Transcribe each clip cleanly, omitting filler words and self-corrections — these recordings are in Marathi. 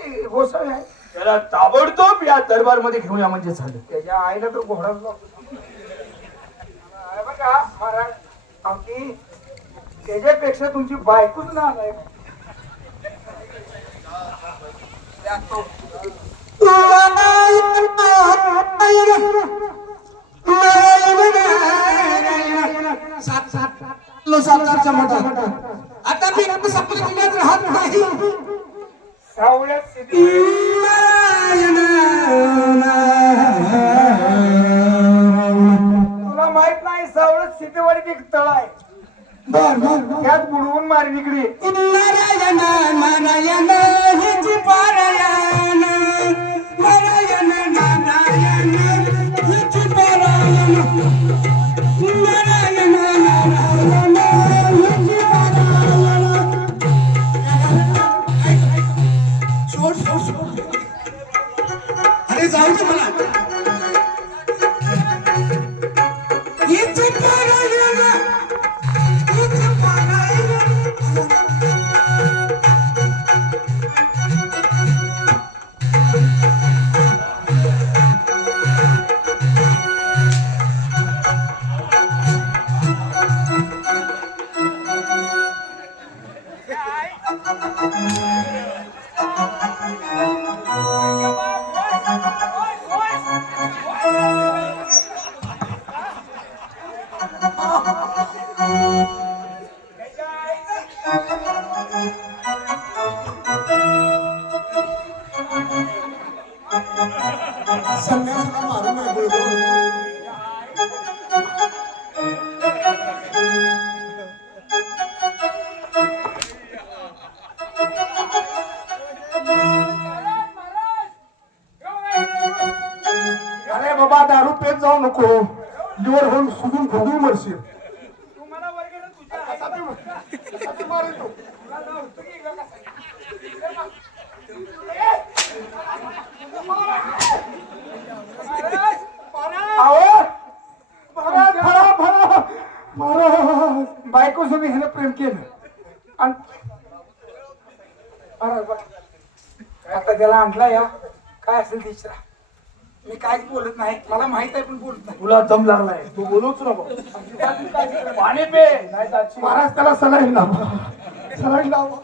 ती गोसावी आहे. त्याला ताबडतोब या दरबार मध्ये घेऊन या म्हणजे झालं. त्याच्या आईला तर घोडाच लागतो. बघा महाराज, आमची त्याच्यापेक्षा तुमची बायकोच ना आहे. सातारच्या मठात आता मी आपल्या जिल्ह्यात राहत नाही. सावळ्यात सिद्धी तुला माहित नाही, सावळ्यात सिद्धेवाडीत एक तळ आहे. बर बर त्यात बुडवून मारी निघली. नारायण नारायण हिची पारायण नारायण नारायण हिची पारायण नारायण नारायण हिची पारायण. सोड सोड सोड. अरे जाऊ दे मला. हिची पारायण हिची पारायण. संन्यासाला मारू नये बुळबुळ. अरे बाबा, दारू पेत जाऊ नको. लिव्हर होऊन सुजून भोगू मरशील. तुम्हाला वर्गाला तुझ्या मारेल तो. तुला जाऊ की का बायको सोबत ह्यानं प्रेम केलं आणि आता त्याला आणला या काय असेल ते विचारा. मी काहीच बोलत नाही, मला माहित आहे पण बोलत नाही. तुला दम लागलाय, तू बोलूच नको. पाणी पे नाही तर महाराज त्याला सलाईन लावा, सलाईन लावा.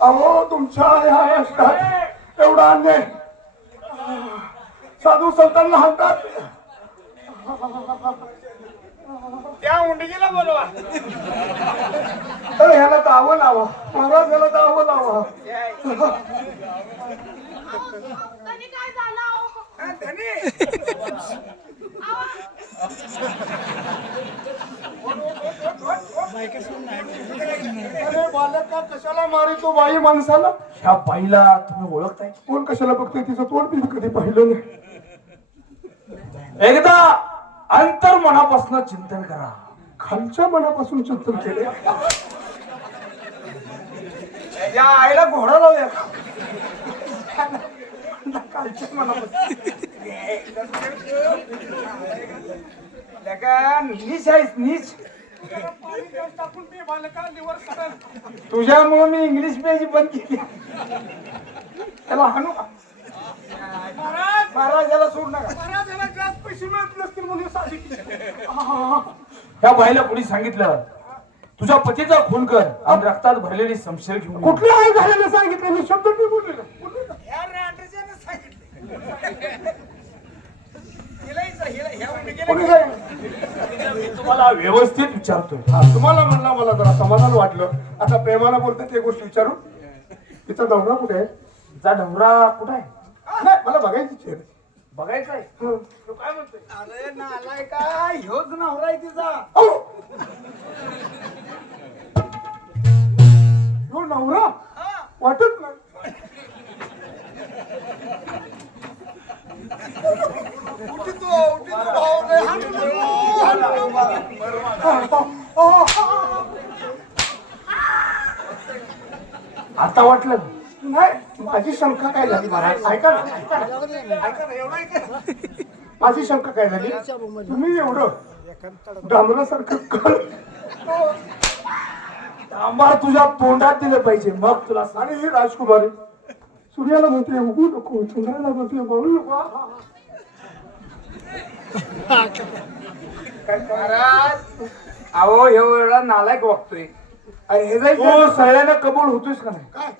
अहो तुमच्या या राष्ट्रात एवढा अन्याय. साधू संतांना हाणतात. त्या उंडगीला बोलवा. ह्याला दावं लावा महाराज, ह्याला दावं लावा. धनी काय झालं अहो? अरे बालका, कशाला मारी तो बाई माणसाला? ह्या बाईला तुम्ही ओळखताय? कोण कशाला बघते? तिचं तोंड मी कधी पाहिलं नाही. एकदा अंतर मनापासून चिंतन करा. खालच्या मनापासून चिंतन केले. या आईला घोडा लावूया. खालच्या मनापासून नीच आहेस नीच. तुझ्यामुळे मी इंग्लिश पेज बंद केली. त्याला हाणू का महाराज? याला सोड नका. महाराजाला जास्त पैसे मिळत नसतील म्हणून ह्या बाईला कोणी सांगितलं तुझ्या पतीचा खून कर आणि रक्तात भरलेली शमशेर घेऊन ये. कुठल्या आई घालायला सांगितलं? मी शब्द मी बोललेलो. कोणी सांगितलं? मी तुम्हाला व्यवस्थित विचारतोय. तुम्हाला म्हणला, मला जरा समाधान वाटलं. आता प्रेमाला बोलते ते गोष्ट विचारू. तिचा नवरा कुठे आहे? जा डोंगरा कुठं आहे? नाही, मला बघायची चेहरा. बघायचंय. तू काय म्हणतोय? अरे नालाय काय, ह्योच नवरा आहे तिचा. ह्यो नवरा वाटत नाही. आता वाटलं नाही, माझी शंका काय झाली महाराज? ऐका ना, ऐका ना, ऐका ना, एवढं ऐका ना. माझी शंका काय झाली? तुम्ही एवढं डांबरासारखं तांबा तुझ्या तोंडात दिलं पाहिजे मग तुला सांग. आणि ही राजकुमारी सूर्याला म्हणते उगू नको, चंद्राला म्हणते बोलू नको. महाराज अहो एवढा नालायक वागतोय. अरे हे जायचं तू सगळ्यांना कबूल होतोयस का नाही? काय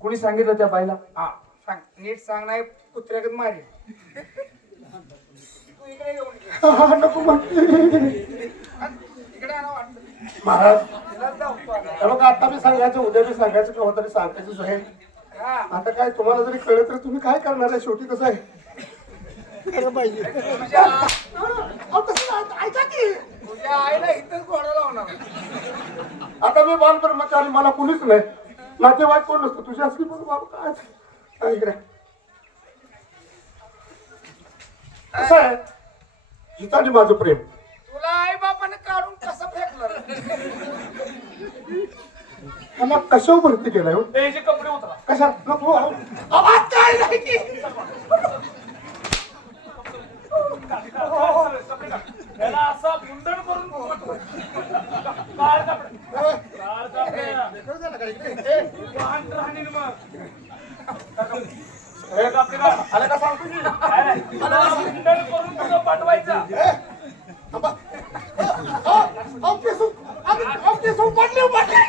कुणी सांगितलं त्या बाईला? हा सांग नीट सांग नाही कुत्र्याकडे मारे. तू इकडे येऊन ये. नको म्हणते. इकडे आणा वाटतं. महाराज तिला जाऊ तू आता. हे बघा, आता मी सांगायचं, उद्या मी सांगायचं, केव्हा तरी सांगायचं सोय. हा आता काय तुम्हाला जरी कळलं तर तुम्ही काय करणार आहे? शेवटी कसं आहे, खरं पाहिजे. तुझ्या अहो, तसं नाही, ऐका की. तुझ्या आईला इथंच घोडा लावणार. आता मी बाल ब्रह्मचारी, मला कुणीच नाही, नातेवाईक कोण नसतं. तुझी असली पण बाबा काय काय इकडे कसं आहे, हिताने माझं प्रेम. तुला आई बापाने काढून कसं फेकलं? मला कशावर भरती केलाय हो? हे जे कपडे उतरा. कशा नको अहो. आवाज काय नाही की. त्याला असा बुंदण करून काढ कपडे. काढ कपडे. खरं झालं का इकडे? वाहन राहणीन मग. हे कपडे काढ. आलं का सांगतो की? त्याला बुंदण करून तुझं पाठवायचं. थांबा. अहो, केसू. अहो, केसू पडले, पडले.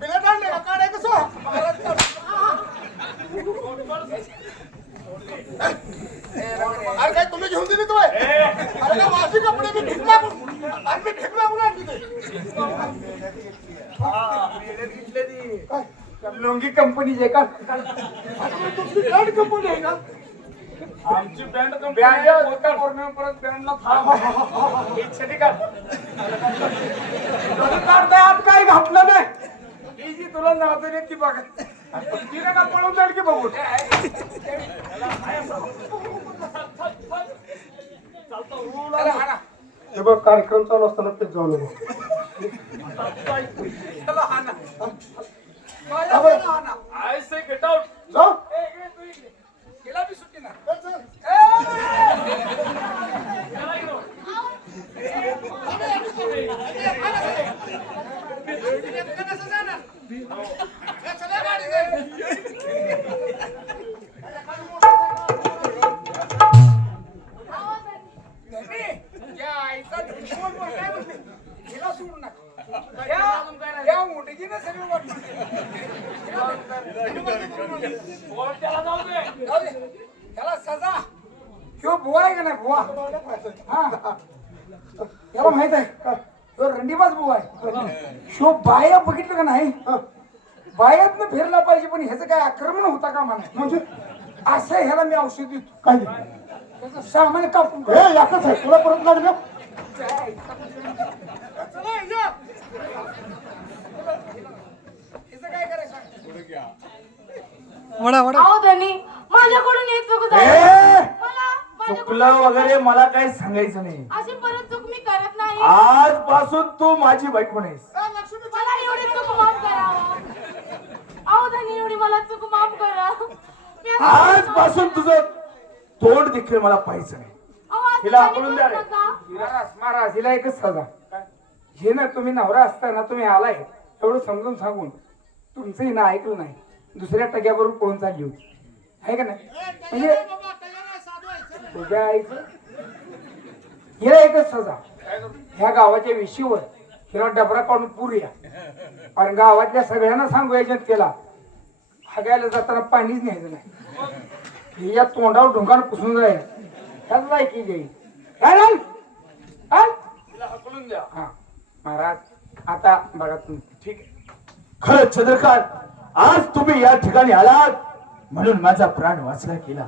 बिलेट आणले का? काढाय कसं? अरे काय तुम्ही घेऊन दिली तुम्ही? अरे का माझी कपडे मी भिक मागून, अरे मी भिक मागून आणली ते. काय? लुंगी कंपनीचे का? अरे मग तुमची काय कंपनी आहे का? आमची बँड बँड होता पूर्ण परत बँडला थांब. इच्छा का? काढताय आत काय घातलं नाही. ही जी तुला नावते ती बघा. तिने का पळून जाईल की बघून. त्याला हाणा. हे बघ, कार्यक्रम चालू असताना पेट जाऊ नको. त्याला हाणा. माझ्या त्याला हाणा. I say get out. जा. ए, इकडे तू इकडे. हिला बी सुट्टी ना. या आईचा दुश्मन मोठा आहे म्हणते. हिला सोडू नका. या मुंडकीनं सगळं वाटून त्याला जाऊ दे. जाऊ दे. त्याला सजा. ह्यो बुवा आहे का नाही बुवा? हा. याला माहित आहे ह्यो रंडीबाज बुवा आहे. ह्यो बाया बघितलं का नाही? बायातनं फिरला पाहिजे, पण ह्याचं काय आक्रमण होता का म्हणा. म्हणजे असं ह्याला मी औषध देतो. काय? त्याचं सामान कापून हे याकच आहे, तुला परत लागलं. चला, या. हिचं काय करायचं? अहो धनी माझ्याकडून एक चूक झाली. माझ्याकडून चुकलं वगैरे मला काही सांगायचं नाही. अशी परत चूक मी करत नाही. आजपासून तू माझी बायको नाहीस. मला एवढी चूक माफ करा. अहो धनी एवढी मला चूक माफ करा. मी असं आजपासून तुझं तोंड देखील मला पाहिजे नाही. अहो, असं हिला धनी हाकलून द्या रे. करू नका. महाराज हिला एकच सजा. हे ना तुम्ही नवरा असताना तुम्ही आलाय एवढं समजून सांगून तुमचंही ना ऐकलं नाही, दुसऱ्या टग्याबरोबर पळून चालली होती आहे का नाही? म्हणजे तुझ्या आईचं हिला एकच सजा. ह्या गावाच्या विशीवर हिला डबरा काढून पुरूया आणि गावातल्या सगळ्यांना सांगू एजंट केला हागायला जाताना पाणीच न्यायचं नाही. ही या तोंडावर ढोंगानं पुसून जाईल. त्याच ऐकी जाईल. काय झालं? हा? हिला हाकलून द्या. हा महाराज आता बघा तुम्ही. ठीक आहे. खरंच चंद्रकांत, आज तुम्ही या ठिकाणी आलात म्हणून माझा प्राण वाचला गेला.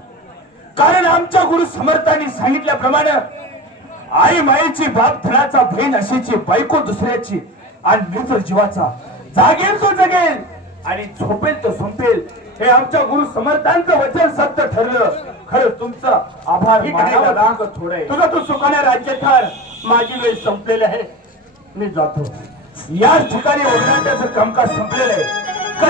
कारण आमच्या गुरु समर्थांनी सांगितल्याप्रमाणे आई माईची बाप धनाचा बहीण अशीची बायको दुसऱ्याची आणि मित्र जीवाचा जागेल तो जगेल आणि झोपेल तो संपेल हे आमच्या गुरु समर्थांचं वचन सत्य ठरलं. खरंच तुमचा आभार मानावा लागतं थोडं आहे. तुझा तू सुखाने राज्य थार. माझी वेळ संपलेली आहे, मी जातो. या ठिकाणी ओरडाट्याचं कामकाज संपलेलं आहे.